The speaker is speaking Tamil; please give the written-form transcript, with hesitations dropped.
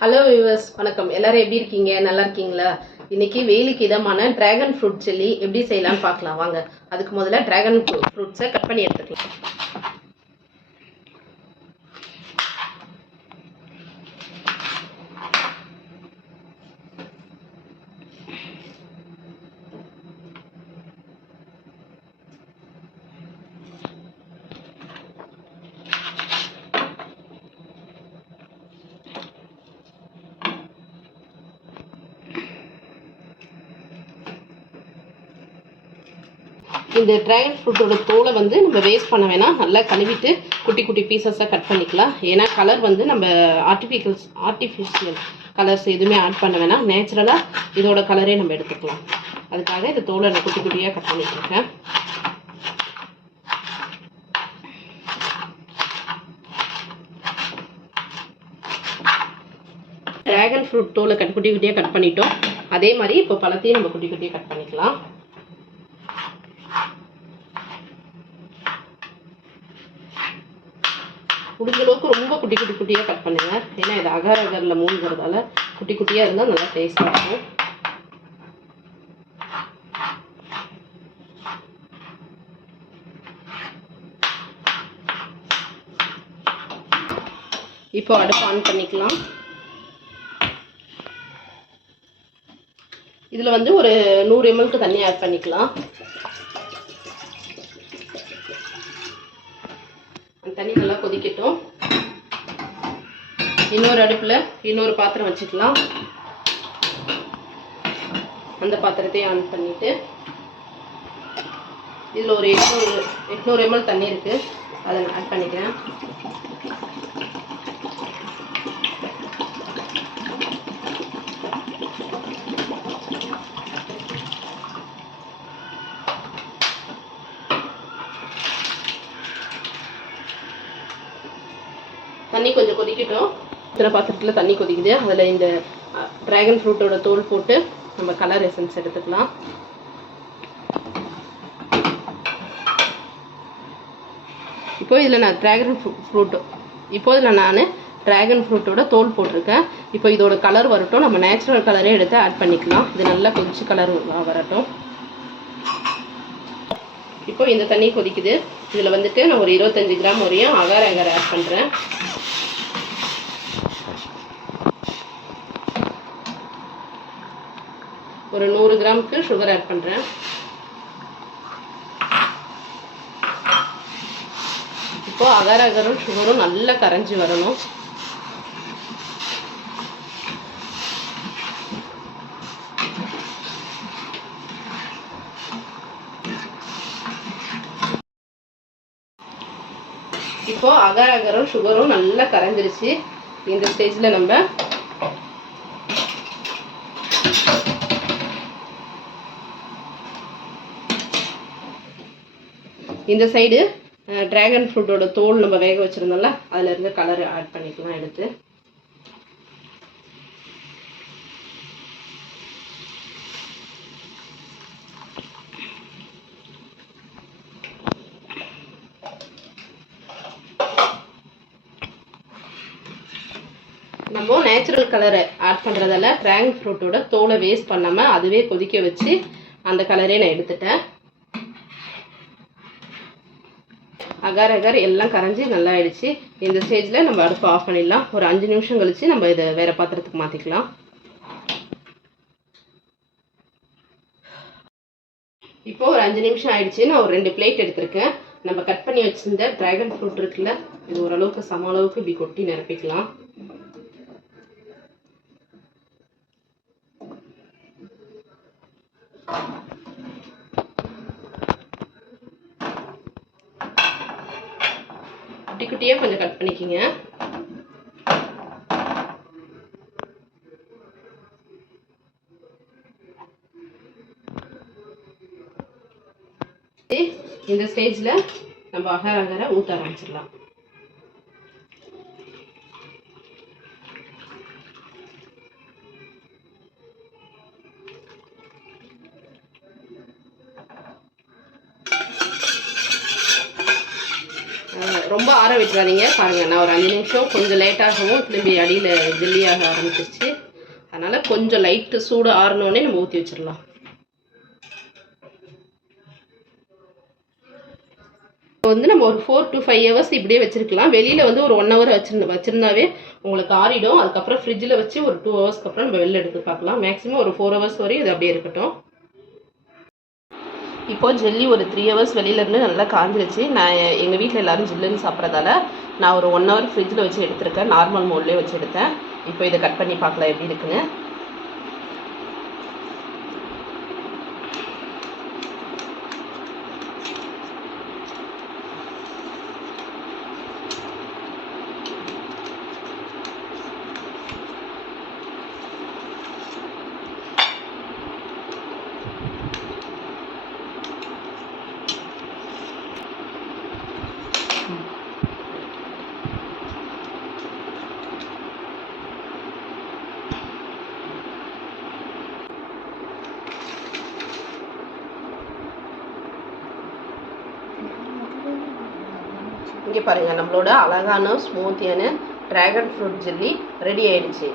ஹலோ வியூவர்ஸ், வணக்கம். எல்லாரும் எப்படி இருக்கீங்க? நல்லா இருக்கீங்களா? இன்னைக்கு வெயிலுக்கு இதமான டிராகன் ஃப்ரூட் சில்லி எப்படி செய்யலாம்னு பார்க்கலாம் வாங்க. அதுக்கு முதல்ல டிராகன் ஃப்ரூட்ஸை கட் பண்ணி எடுத்துக்கலாம். இந்த டிராகன் ஃப்ரூட்டோட தோலை வந்து நம்ம வேஸ்ட் பண்ண வேணாம். நல்லா கழுவிட்டு குட்டி குட்டி பீசஸாக கட் பண்ணிக்கலாம். ஏன்னா கலர் வந்து நம்ம ஆர்டிஃபிஷியல் கலர்ஸ் எதுவுமே ஆட் பண்ண வேணாம். நேச்சுரலாக இதோட கலரே நம்ம எடுத்துக்கலாம். அதுக்காக இந்த தோலை நான் குட்டி குட்டியாக கட் பண்ணிட்டுருக்கேன். டிராகன் ஃப்ரூட் தோலை குட்டி குட்டியாக கட் பண்ணிட்டோம். அதே மாதிரி இப்போ பழத்தையும் நம்ம குட்டி குட்டியாக கட் பண்ணிக்கலாம். முடிஞ்ச அளவுக்கு ரொம்ப குட்டி குட்டியாக கட் பண்ணுங்க. ஏன்னா இது அகர் அகரில் மூணுங்கிறதால குட்டி குட்டியாக இருந்தால் நல்லா டேஸ்டாக இருக்கும். இப்போ அடுப்பு ஆன் பண்ணிக்கலாம். இதில் வந்து ஒரு 100 ml தண்ணி ஆட் பண்ணிக்கலாம். தண்ணி நல்லா கொதிக்கட்டும். இன்னொரு அடுப்பில் இன்னொரு பாத்திரம் வச்சுக்கலாம். அந்த பாத்திரத்தையும் ஆன் பண்ணிவிட்டு இதில் ஒரு 800 ml தண்ணி இருக்குது, அதை ஆட் பண்ணிக்கிறேன். தண்ணி கொஞ்சம் கொதிக்கட்டும். இத்தனை பாத்திரத்தில் தண்ணி கொதிக்குது. அதில் இந்த டிராகன் ஃப்ரூட்டோட தோல் போட்டு நம்ம கலர் எசன்ஸ் எடுத்துக்கலாம். இப்போ இதில் நான் டிராகன் ஃப்ரூட்டோட தோல் போட்டிருக்கேன். இப்போ இதோட கலர் வரட்டும். நம்ம நேச்சுரல் கலரே எடுத்து ஆட் பண்ணிக்கலாம். இது நல்லா கொதிச்சு கலர் வரட்டும். இப்போ இந்த தண்ணி கொதிக்குது. இதில் வந்துட்டு நான் ஒரு 25 கிராம் வரையும் அகர் அகர் ஆட் பண்ணுறேன். ஒரு 100 கிராமுக்கு சுகர் ஆட் பண்ணுறேன். இப்போ அகர் அகரும் சுகரும் நல்லா கரைஞ்சி வரணும். இப்போ அகர் அகரும் சுகரும் நல்லா கரைஞ்சிருச்சு. இந்த ஸ்டேஜில் நம்ம இந்த சைடு டிராகன் ஃப்ரூட்டோட தோல் நம்ம வேக வச்சுருந்தோம்ல, அதில் இருந்து கலர் ஆட் பண்ணிக்கலாம் எடுத்து. நம்ம நேச்சுரல் கலரை ஆட் பண்ணுறதால டிராகன் ஃப்ரூட்டோட தோலை வேஸ்ட் பண்ணாமல் அதுவே கொதிக்க வச்சு அந்த கலரே நான் எடுத்துட்டேன். அகர் அகர் எல்லாம் கரைஞ்சி நல்லா ஆயிடுச்சு. இந்த ஸ்டேஜில் நம்ம அடுப்பு ஆஃப் பண்ணிடலாம். ஒரு 5 நிமிஷம் கழித்து நம்ம இதை வேறு பாத்திரத்துக்கு மாற்றிக்கலாம். இப்போ ஒரு 5 நிமிஷம் ஆயிடுச்சு. நான் ஒரு 2 பிளேட் எடுத்திருக்கேன். நம்ம கட் பண்ணி வச்சிருந்த டிராகன் ஃப்ரூட் இருக்குல்ல, இது ஓரளவுக்கு சம அளவுக்கு இப்படி கொட்டி நிரப்பிக்கலாம். குட்டி குட்டியாக கொஞ்சம் கட் பண்ணிக்கிங்க. இந்த ஸ்டேஜில் நம்ம அகர் அகரை ஊற்ற ஆரம்பிச்சிடலாம். ரொம்ப ஆற விட்டுறாதீங்க. பாருங்கள், நான் ஒரு 5 நிமிஷம் கொஞ்சம் லேட்டாகவும் திரும்பி அடியில் ஜெல்லியாக ஆரம்பிச்சிருச்சு. அதனால் கொஞ்சம் லைட்டு சூடு ஆறினோடனே நம்ம ஊற்றி வச்சிடலாம். இப்போ வந்து நம்ம ஒரு 4 to 5 ஹவர்ஸ் இப்படியே வச்சுருக்கலாம். வெளியில் வந்து ஒரு 1 ஹவர் வச்சுருந்தாவே உங்களுக்கு ஆறிடும். அதுக்கப்புறம் ஃப்ரிட்ஜில் வச்சு ஒரு 2 ஹவர்ஸ்க்கு அப்புறம் நம்ம வெளில எடுத்து பார்க்கலாம். மேக்ஸிமம் ஒரு 4 ஹவர்ஸ் வரையும் இது அப்படியே இருக்கட்டும். இப்போது ஜெல்லி ஒரு 3 ஹவர்ஸ் வெளியிலேருந்து நல்லா காஞ்சிருச்சு. நான் எங்கள் வீட்டில் எல்லோரும் ஜில்லுன்னு சாப்பிட்றதால நான் ஒரு 1 ஹவர் ஃப்ரிட்ஜில் வச்சு எடுத்துருக்கேன். நார்மல் மோட்லேயே வச்சு எடுத்தேன். இப்போ இதை கட் பண்ணி பார்க்கலாம் எப்படி இருக்குன்னு. இங்கே பாருங்கள், நம்மளோட அழகான ஸ்மூத்தியான ட்ராகன் ஃப்ரூட் ஜெல்லி ரெடி ஆயிடுச்சு.